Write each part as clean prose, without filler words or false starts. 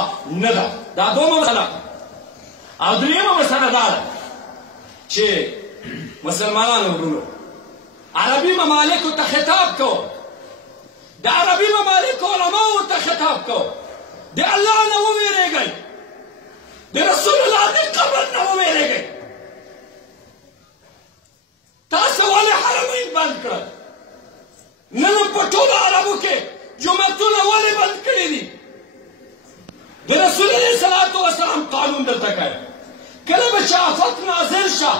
روا نه ده. دا دومه مسله. او دریمه مسله دا ده چې مسلمانانو ورونو عربي ممالکو ته خطاب کو، د عربي ممالکو علماو ته خطاب کو، د الله نه وویرېږئ، د رسول الله د قبر نه وویرېږئ. تاسو ولې حرمین بند کړل؟ نن په ټولو عربو کې جوماتونه ولې بند کړي دي؟ د رسول علیه صلات وسلام قانون درته کوي، کله به چې آفت نازل شه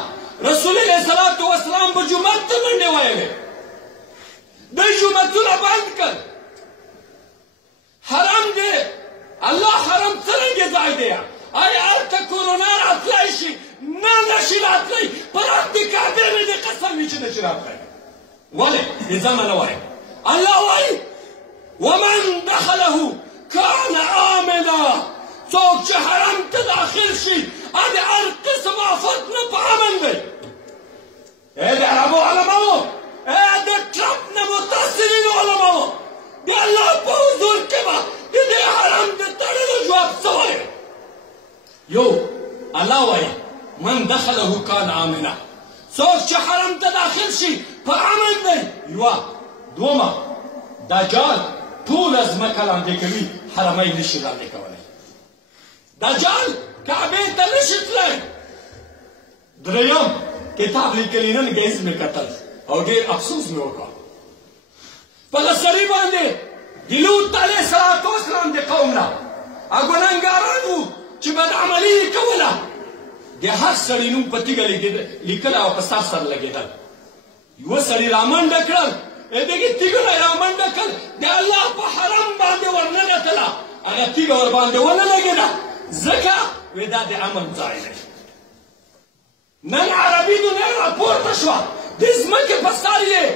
رسول علیه صلات وسلام به جومات ته منډې ویلې، دوی جوماتونه بند کړل. حرم دی، الله حرم څرنګه ځای دی؟ آیا هلته کورونا راتلی شي؟ نه نشي راتلی. پر رب د کعبې مې د قسم وي چې نشي راتلی. ولې؟ د ځمه نه وایي. الله وایي ومن دخله كان آمنا. څوک چې حرم ته داخل شي د هر قسم آفت نه په امن دی. د عربو علماو، د ټرمپ نه متاثرینو علماو، د الله په حضور کې به د دې حرم د تړلو جواب څه وایي؟ یو الله وایي من دخله كان آمنا. څوک چې حرم ته داخل شي په امن دی. یوه. دومه دجال ټوله ځمکه لاندې کوي، حرمین نشي لاندې کولی. دجال کعبې ته نشي تللی. دریم کتاب لیکلی نن ګیز مې کتل او ډېر افسوس مې وکړ. په هغه سړي باندې د لوط علیه السلام د قوم نه هغه ګنهګاران وو چې بدعملي یې کوله. د هر سړي نوم په تیږه لیکل او په سر سره لګېدل. یوه سړي رامنډه کړل، دغې تیږه نه یې رامنډه کړل، د الله په حرم باندې ورننوتله، هغه تیږه ورباندې ونه لګېده، ځکه وایي دا د امن ځای دی. نن عربي دنیا راپورته شوه، د ځمکې په سر یې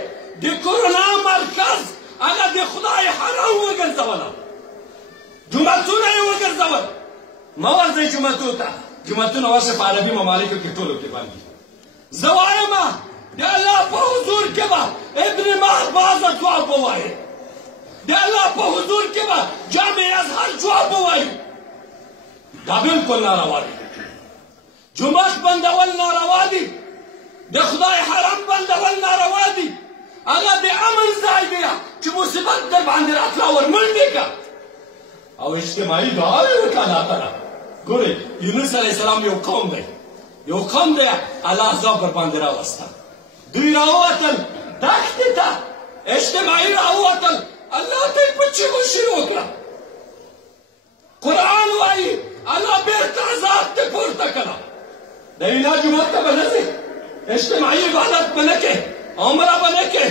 د کورونا مرکز هغه د خدای حرم وګرځوله، جوماتونه یې وګرځول. مه ورځئ جوماتو ته، جوماتونه ورشه په عربي ممالکو کې ټولو کې بند دي. زه وایمه د الله په حضور کې به ابن مهبازه جواب ووایي، د الله په حضور کې به جامع ازهر جواب ووایي. دا بلکل ناروا دي. جومات بندول ناروا دي، د خدای حرم بندول ناروا دي. هغه د امن ځای دی چې مصیبت در باندې راتله ورمنډې کړه او اجتماعي دعا یې وکړه الله تعالی. ګورئ یونس علیه السلام یو قوم دی، یو قوم دی، الله عذاب ورباندې راوسته. دوی راووتل دښتې ته، اجتماعي راووتل، الله ته یې په چیغو شروع کړه. قرآن وایي الله بیرته عذاب ته پورته کړه. د اینا جومات ته به نه ځې، اجتماعي عبادت به نه کې، عمره به نه کې.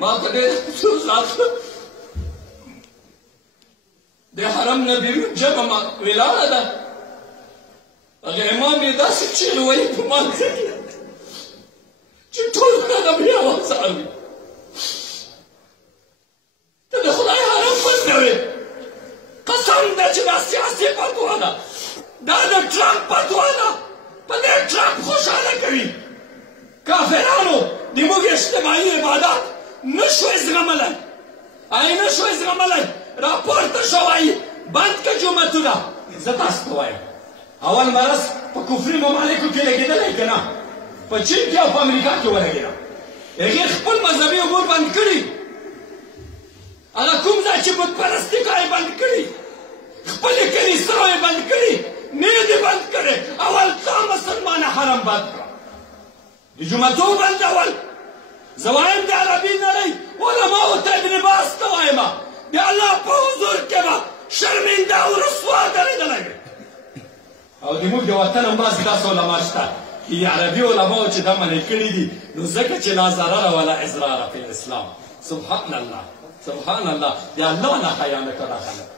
ما ته ډېر افسوس راغله، د حرم نه بیرون ژبه ولاړه ده، هغه امام یې داسې چیغې وایي په مانځه کې چې ټول هغه بیا آواز اوري. ته د خدای حرم بندوې. قسم ده چې دا سیاسي فتوا ده، دا د ټرمپ فتوا ده. په دې ټرمپ خوشحاله کوي. کافرانو د موږ اجتماعي عبادت نشوی زغملی، هغې نشوی زغملی. راپورته شو وایي بند که جوماتونه. زه تاسو ته وایم اول مرض په کفري ممالکو کې لګېدلی که نه؟ په چین کې او په امریکا کې ولګېده. هغې خپل مذهبي امور بند کړي، هغه کوم ځای چې بتپرستي کوي بند کړي، خپلې کلیساوې بند کړي، نه یې دې بند کړې. اول تا مسلمانه حرم بند کړه، د جوماتو بندول. زه وایم د عربي نړۍ علماو ته ابن باز ته وایمه د الله په حضور کې به شرمنده او رسوا درېدلی وي. او د موږ د وطن هم بعضې داسې علما شته د عربي علماو چې دا منع کړي دي، نو ځکه چې لا ضرر ولا اضرار فی الاسلام. سبحان الله سبحان الله، د الله نه حیا نه کړه خلک.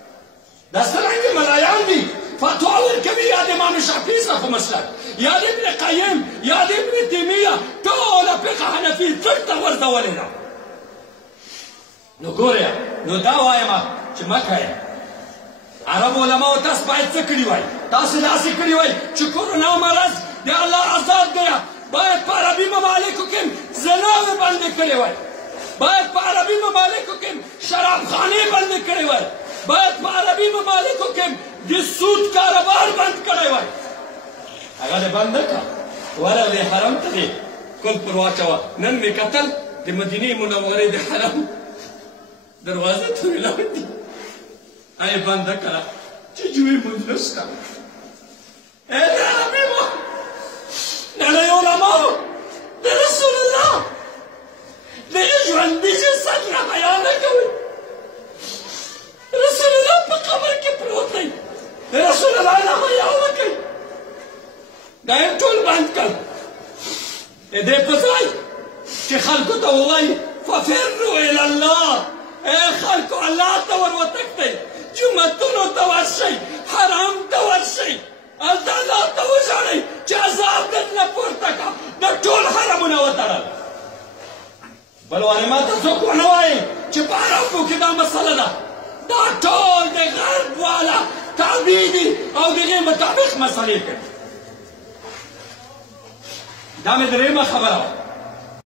دا څرنګه ملایان دي فتوا ورکوي، یا د امام شافعي څخه مسلک، یا د ابن قیم، یا د ابن تیمیه، ټوله فقه حنفي څرته ورځولې ده. نو ګورئ، نو دا وایم چې مه کوئ. عرب علماو تاسو باید څه کړي وای؟ تاسو داسې کړي وای چې کورونا مرض د الله عذاب دی، باید په عربي ممالکو کې زناوې بندې کړې وای، باید په عربي ممالکو کې شرابخانې بندې کړې وای، باید په عربي ممالکو کې د سود کاروبار بند کړی وای هغه دې بند نه کړه ورغلې حرم ته دې کل پر واچوه نن مې کتل د مدینې منورې د حرم دروازه ته ولاړ دي ای بنده کړه چې جوی مونځ نشته ای د حبیبو نړۍ علماو د رسول الله دغه ژوندي جسد نه حیا نه کوي رسول الله په قبر کې پروت دی رسول الله نه حیا نه کوي دا یې ټول بند کړ دې په ځای چې خلکو ته ووایي ففروا الی الله ای خلکو الله ته ور وتښتئ جوماتونو ته ورشئ حرام ته ورشئ هلته الله ته وژاړئ چې عذاب درنه پورته کړه د ټول حرمونه وتړل بل وارې ما ته څوک ونه وایي چې په عربو کې دا مسله ده دا ټول د غرب والا تابع دي او د هغې مطابق مسلې کوي دا مې درېیمه خبره وه